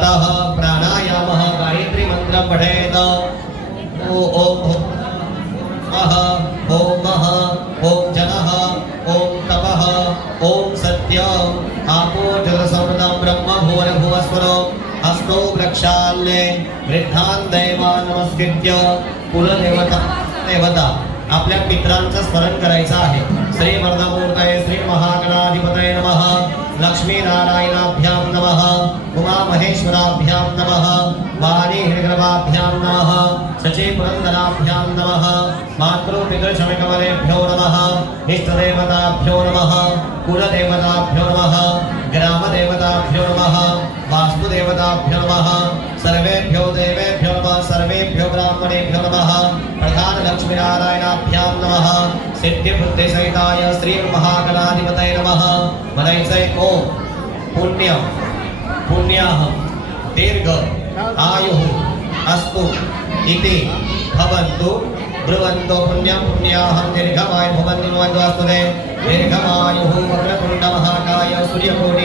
प्राणायामः गायत्री मंत्रं पठेत। ओम मः ओम जनः ओम तपः ओम सत्यम् आपो जलसमृतं ब्रह्म भूरभुवस्वरो हस्तो वृक्षाल्ये वृद्धान् दैवान् नमस्कृत्य कुलदेवता आपल्या पितरांचं स्मरण करायचं आहे। श्री वरदमूर्तये श्री महागणाधिपतये नमः। लक्ष्मी नारायणाभ्यां नमः। उमा महेश्वराभ्यां नमः। वाणी हिरण्यगर्भाभ्यां नमः। शची पुरन्दराभ्यां नमः। मातृ पितृशमिकमलेभ्यो नमः। इष्टदेवताभ्यो नमः। कुलदेवताभ्यो नमः। ग्रामदेवताभ्यो नमः। वास्तुदेवताभ्यो नमः। सर्वेभ्यो देवेभ्यो नमः। सर्वेभ्यो ब्राह्मणेभ्यो नमः। प्रधान लक्ष्मी नारायणाभ्यां नमः। सिद्धिबुद्धिसहिताय श्री महागणाधिपतये नमः। मनायचंय ओम पुण्याः दीर्घ आयुः अस्तु इति भवन्तु ब्रुवन्तु पुण्यं पुण्याहं दीर्घमायुः भवन्तु। दीर्घमायुः वक्रतुण्ड महाकाय सूर्यकोटि